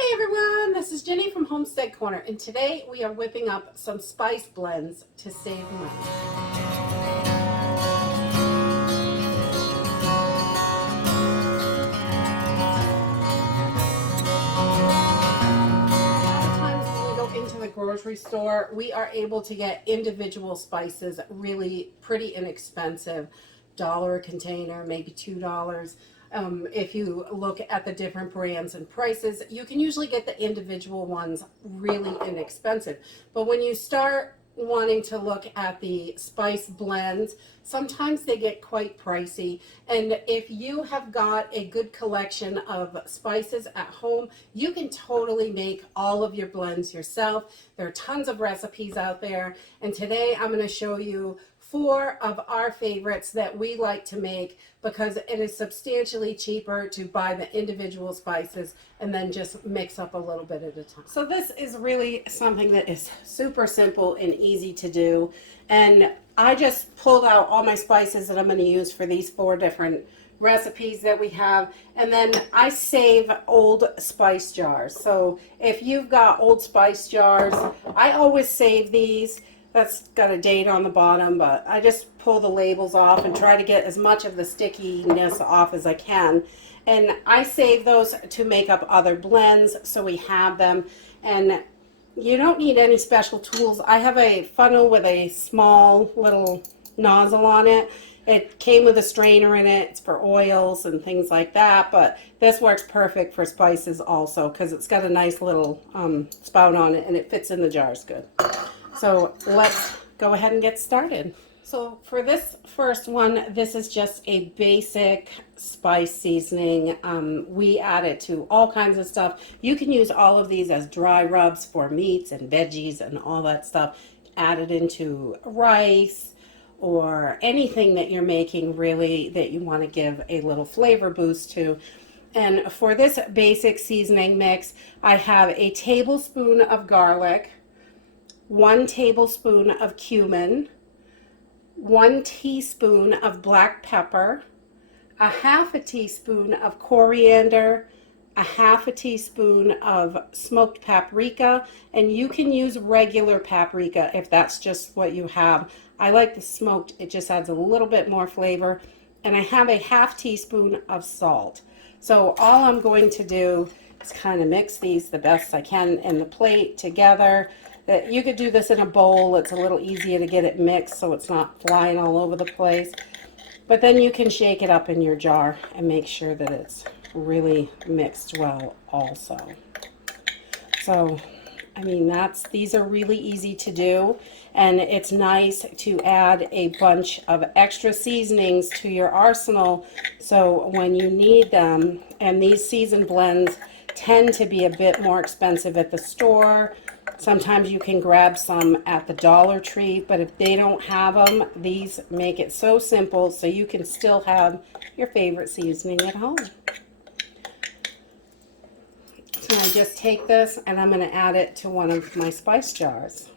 Hey everyone, this is Jenny from Homestead Corner, and today we are whipping up some spice blends to save money. Times when we go into the grocery store, we are able to get individual spices really pretty inexpensive. $1 a container, maybe $2. If you look at the different brands and prices, you can usually get the individual ones really inexpensive. But when you start wanting to look at the spice blends, sometimes they get quite pricey. And if you have got a good collection of spices at home, you can totally make all of your blends yourself. There are tons of recipes out there, and today I'm going to show you 4 of our favorites that we like to make because it is substantially cheaper to buy the individual spices and then just mix up a little bit at a time. So this is really something that is super simple and easy to do, and I just pulled out all my spices that I'm going to use for these 4 different recipes that we have, and then I save old spice jars. So if you've got old spice jars, I always save these. That's got a date on the bottom, but I just pull the labels off and try to get as much of the stickiness off as I can. And I save those to make up other blends, so we have them. And you don't need any special tools. I have a funnel with a small little nozzle on it. It came with a strainer in it. It's for oils and things like that, but this works perfect for spices also because it's got a nice little spout on it and it fits in the jars good. So let's go ahead and get started. So for this first one, this is just a basic spice seasoning. We add it to all kinds of stuff. You can use all of these as dry rubs for meats and veggies and all that stuff. Add it into rice or anything that you're making really that you want to give a little flavor boost to. And for this basic seasoning mix, I have a tablespoon of garlic, 1 tablespoon of cumin, 1 teaspoon of black pepper, a half a teaspoon of coriander, a half a teaspoon of smoked paprika, and you can use regular paprika if that's just what you have. I like the smoked, it just adds a little bit more flavor. And I have a half teaspoon of salt. So all I'm going to do is kind of mix these the best I can in the plate together. You could do this in a bowl. It's a little easier to get it mixed so it's not flying all over the place. But then you can shake it up in your jar and make sure that it's really mixed well also. So, I mean, these are really easy to do, and it's nice to add a bunch of extra seasonings to your arsenal so when you need them, and these seasoned blends tend to be a bit more expensive at the store. Sometimes you can grab some at the Dollar Tree, but if they don't have them, these make it so simple so you can still have your favorite seasoning at home. So I just take this and I'm going to add it to one of my spice jars.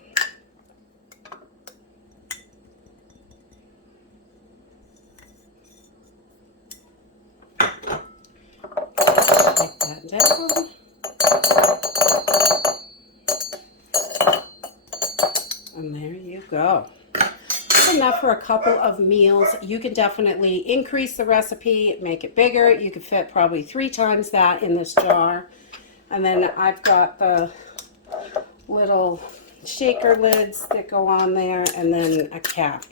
Take that down. And there you go. That's enough for a couple of meals. You can definitely increase the recipe, make it bigger. You could fit probably 3 times that in this jar. And then I've got the little shaker lids that go on there and then a cap.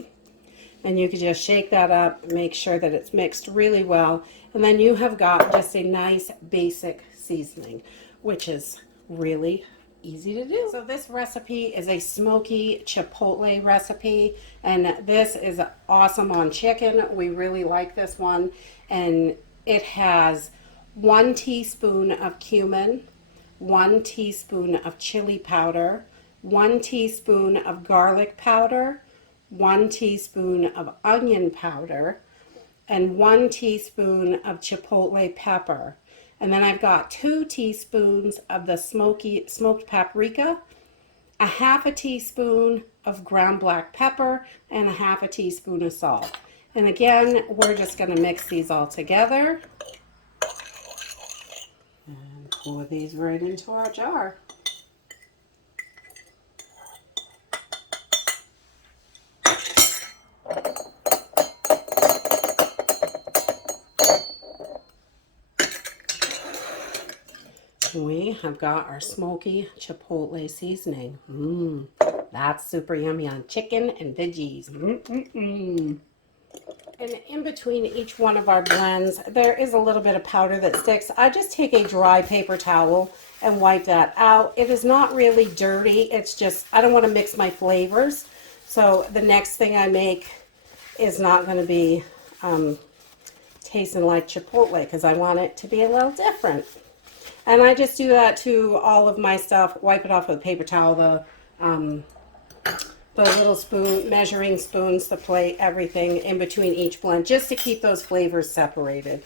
And you can just shake that up, make sure that it's mixed really well. And then you have got just a nice basic seasoning, which is really easy to do. So this recipe is a Smoky Chipotle recipe, and this is awesome on chicken. We really like this one, and it has 1 teaspoon of cumin, 1 teaspoon of chili powder, 1 teaspoon of garlic powder, 1 teaspoon of onion powder, and 1 teaspoon of chipotle pepper. And then I've got 2 teaspoons of the smoked paprika, a half a teaspoon of ground black pepper, and a half a teaspoon of salt. And again, we're just going to mix these all together. And pour these right into our jar. We have got our smoky chipotle seasoning. That's super yummy on chicken and veggies. And in between each one of our blends, there is a little bit of powder that sticks. I just take a dry paper towel and wipe that out. It is not really dirty. It's just, I don't want to mix my flavors. So the next thing I make is not going to be tasting like chipotle because I want it to be a little different. And I just do that to all of my stuff. Wipe it off with a paper towel, the little spoon, measuring spoons, the plate, everything in between each blend, just to keep those flavors separated.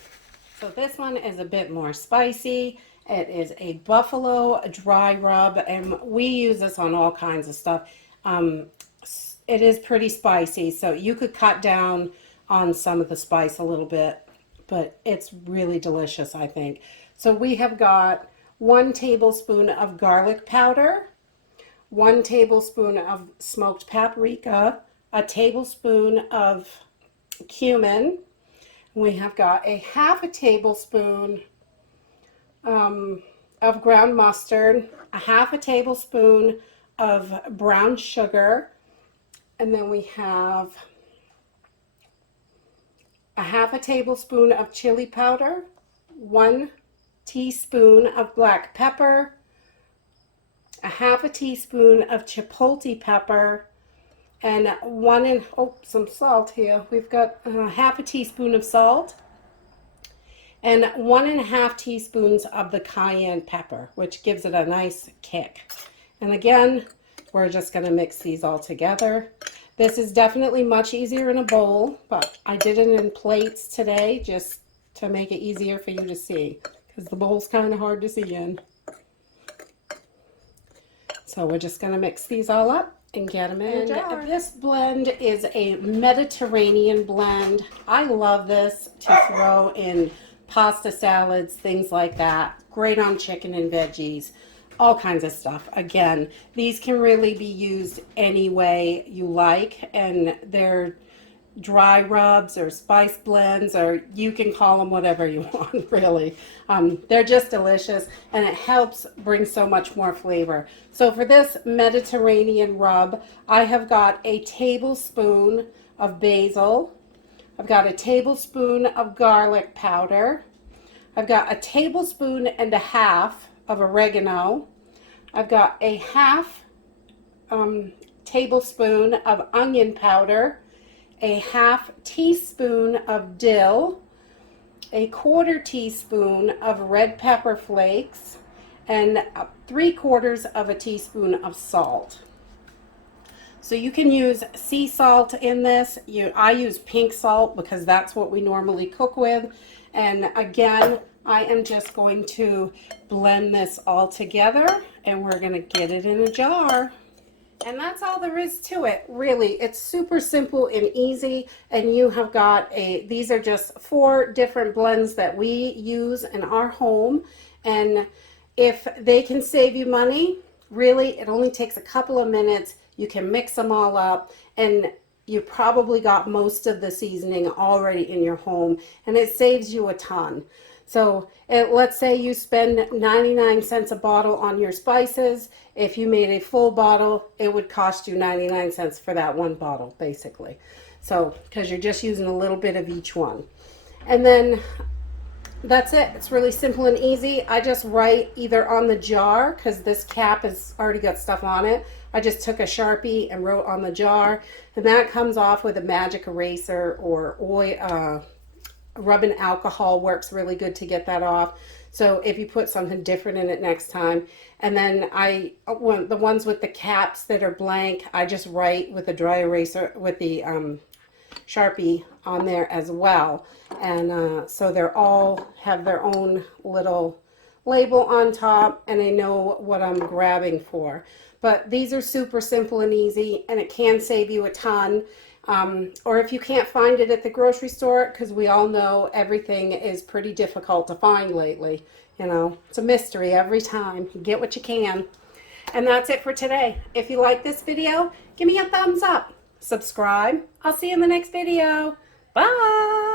So this one is a bit more spicy. It is a buffalo dry rub, and we use this on all kinds of stuff. It is pretty spicy, so you could cut down on some of the spice a little bit, but it's really delicious, I think. So we have got 1 tablespoon of garlic powder, 1 tablespoon of smoked paprika, a tablespoon of cumin. We have got a half a tablespoon of ground mustard, a half a tablespoon of brown sugar, and then we have a half a tablespoon of chili powder, 1 teaspoon of black pepper, a half a teaspoon of chipotle pepper, and some salt here. We've got half a teaspoon of salt and 1.5 teaspoons of the cayenne pepper, which gives it a nice kick. And again, we're just going to mix these all together. This is definitely much easier in a bowl, but I did it in plates today just to make it easier for you to see, because the bowl's kind of hard to see in. So we're just going to mix these all up and get them in a jar. This blend is a Mediterranean blend. I love this to throw in pasta salads, things like that. Great on chicken and veggies, all kinds of stuff. Again, these can really be used any way you like, and they're dry rubs or spice blends, or you can call them whatever you want, really. They're just delicious, and it helps bring so much more flavor. So for this Mediterranean rub, I have got a tablespoon of basil. I've got a tablespoon of garlic powder. I've got a tablespoon and a half of oregano. I've got a half tablespoon of onion powder, a half teaspoon of dill, a 1/4 teaspoon of red pepper flakes, and 3/4 of a teaspoon of salt. So you can use sea salt in this. I use pink salt because that's what we normally cook with. And again, I am just going to blend this all together, and we're going to get it in a jar. And that's all there is to it, really. It's super simple and easy, and you have got these are just 4 different blends that we use in our home. And if they can save you money, really, it only takes a couple of minutes. You can mix them all up, and you probably got most of the seasoning already in your home, and it saves you a ton. So let's say you spend 99 cents a bottle on your spices. If you made a full bottle, it would cost you 99 cents for that one bottle, basically. So, because you're just using a little bit of each one. And then that's it. It's really simple and easy. I just write either on the jar, because this cap has already got stuff on it. I just took a Sharpie and wrote on the jar, and that comes off with a magic eraser or oil. Rubbing alcohol works really good to get that off. So if you put something different in it next time. And then the ones with the caps that are blank, I just write with a dry eraser with the Sharpie on there as well. And so they're all have their own little label on top, and I know what I'm grabbing for. But these are super simple and easy, and it can save you a ton. Or if you can't find it at the grocery store, because we all know everything is pretty difficult to find lately. You know, it's a mystery every time. You get what you can. And that's it for today. If you like this video, give me a thumbs up. Subscribe. I'll see you in the next video. Bye.